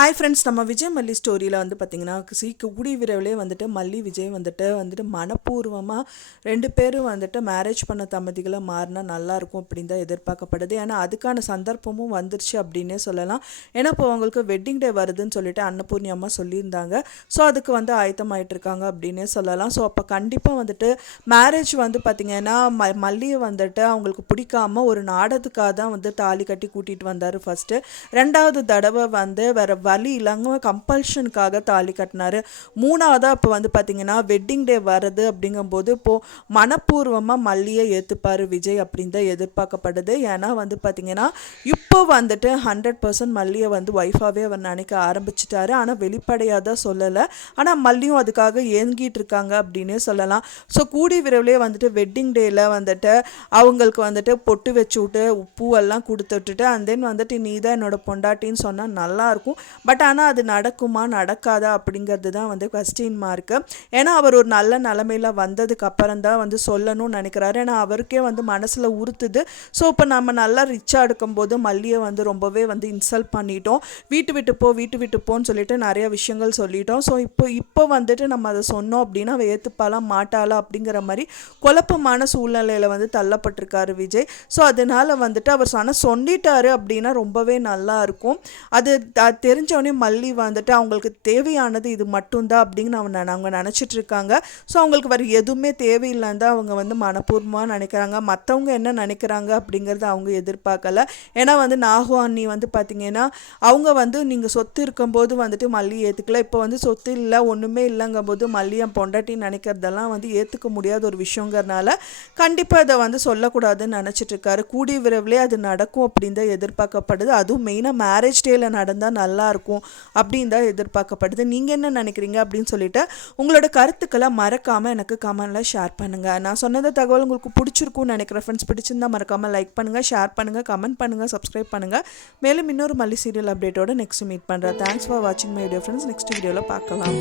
Hi friends, நம்ம விஜய் மல்லி ஸ்டோரியில் வந்து பார்த்திங்கன்னா கூடிய விரைவிலே வந்துட்டு மல்லி விஜய் வந்துட்டு மனப்பூர்வமாக ரெண்டு பேரும் வந்துட்டு மேரேஜ் பண்ண தம்பதிகளை மாறினா நல்லாயிருக்கும் அப்படின்னு தான் எதிர்பார்க்கப்படுது. ஏன்னா அதுக்கான சந்தர்ப்பமும் வந்துருச்சு அப்படின்னே சொல்லலாம். ஏன்னா இப்போ அவங்களுக்கு வெட்டிங் டே வருதுன்னு சொல்லிட்டு அன்னபூர்ணி அம்மா சொல்லியிருந்தாங்க. ஸோ அதுக்கு வந்து ஆயத்தமாயிட்டு இருக்காங்க அப்படின்னே சொல்லலாம். ஸோ அப்போ கண்டிப்பாக வந்துட்டு மேரேஜ் வந்து பார்த்திங்கன்னா மல்லியை வந்துட்டு அவங்களுக்கு பிடிக்காம ஒரு நாடகத்துக்காக தான் வந்து தாலி கட்டி கூட்டிகிட்டு வந்தார் ஃபஸ்ட்டு. ரெண்டாவது தடவை வந்து வேறு வழி இல்லைங்க கம்பல்ஷனுக்காக தாலி கட்டினாரு. மூணாவதாக இப்போ வந்து பார்த்திங்கன்னா வெட்டிங் டே வருது அப்படிங்கும்போது இப்போது மனப்பூர்வமாக மல்லியை ஏற்றுப்பார் விஜய் அப்படின்னு தான் எதிர்பார்க்கப்படுது. ஏன்னா வந்து பார்த்திங்கன்னா இப்போ வந்துட்டு 100% மல்லியை வந்து ஒய்ஃபாகவே அவர் நினைக்க ஆரம்பிச்சிட்டாரு. ஆனால் வெளிப்படையாக தான் சொல்லலை. ஆனால் மல்லியும் அதுக்காக ஏங்கிட்டு இருக்காங்க அப்படின்னே சொல்லலாம். ஸோ கூடிய விரைவிலே வந்துட்டு வெட்டிங் டேயில் வந்துட்டு அவங்களுக்கு வந்துட்டு பொட்டு வச்சு விட்டு பூவெல்லாம் கொடுத்து விட்டுட்டு அண்ட் தென் வந்துட்டு நீ தான் என்னோட பொண்டாட்டின்னு சொன்னால் நல்லாயிருக்கும். பட் ஆனால் அது நடக்குமா நடக்காதா அப்படிங்கிறது தான் வந்து கொஸ்டின் மார்க்கு. ஏன்னா அவர் ஒரு நல்ல நிலமையில் வந்ததுக்கு அப்புறம் தான் வந்து சொல்லணும்னு நினைக்கிறாரு. ஏன்னா அவருக்கே வந்து மனசில் உறுத்துது. ஸோ இப்போ நம்ம நல்லா ரிச்சாக எடுக்கும்போது மல்லியை வந்து ரொம்பவே வந்து இன்சல்ட் பண்ணிட்டோம். வீட்டு விட்டு போன்னு சொல்லிட்டு நிறைய விஷயங்கள் சொல்லிட்டோம். ஸோ இப்போ வந்துட்டு நம்ம அதை சொன்னோம் அப்படின்னா அவள் ஏற்றுப்பாலாம் மாட்டாளா அப்படிங்கிற மாதிரி குழப்பமான சூழ்நிலையில் வந்து தள்ளப்பட்டிருக்காரு விஜய். ஸோ அதனால் வந்துட்டு அவர் சொல்லிட்டாரு அப்படின்னா ரொம்பவே நல்லாயிருக்கும். அது தெரிஞ்சவொடனே மல்லி வந்துட்டு அவங்களுக்கு தேவையானது இது மட்டும்தான் அப்படின்னு அவங்க நினச்சிட்டு இருக்காங்க. ஸோ அவங்களுக்கு வேறு எதுவுமே தேவையில்லைன்னு தான் அவங்க வந்து மனப்பூர்வமாக நினைக்கிறாங்க. மற்றவங்க என்ன நினைக்கிறாங்க அப்படிங்கிறத அவங்க எதிர்பார்க்கல. ஏன்னா வந்து நாகு அண்ணி வந்து பார்த்திங்கன்னா அவங்க வந்து நீங்கள் சொத்து இருக்கும்போது வந்துட்டு மல்லி ஏற்றுக்கல. இப்போ வந்து சொத்து இல்லை ஒன்றுமே இல்லைங்கும் போது மல்லியை பொண்டாட்டின்னு நினைக்கிறதெல்லாம் வந்து ஏற்றுக்க முடியாத ஒரு விஷயங்கிறனால கண்டிப்பாக இதை வந்து சொல்லக்கூடாதுன்னு நினச்சிட்டு இருக்காரு. கூடிய விரைவிலே அது நடக்கும் அப்படின்னு தான் எதிர்பார்க்கப்படுது. அதுவும் மெயினாக மேரேஜ் டேயில் நடந்தால் நல்லாயிருக்கும் அப்படின்னு தான் எதிர்பார்க்கப்படுது. நீங்கள் என்ன நினைக்கிறீங்க அப்படின்னு சொல்லிட்டு உங்களோட கருத்துக்களை மறக்காமல் எனக்கு கமெண்டில் ஷேர் பண்ணுங்கள். நான் சொன்னது தகவல் உங்களுக்கு பிடிச்சிருக்கும்னு நினைக்கிறேன் ஃப்ரெண்ட்ஸ். பிடிச்சிருந்தால் மறக்காமல் லைக் பண்ணுங்கள், ஷேர் பண்ணுங்கள், கமெண்ட் பண்ணுங்கள், சப்ஸ்கிரைப் பண்ணுங்கள். மேலும் இன்னொரு மல்லி சீரியல் அப்டேட்டோட நெக்ஸ்ட் மீட் பண்ணுறேன். தேங்க்ஸ் ஃபார் வாட்சிங் மை வீடியோ ஃப்ரெண்ட்ஸ். நெக்ஸ்ட் வீடியோவில் பார்க்கலாம்.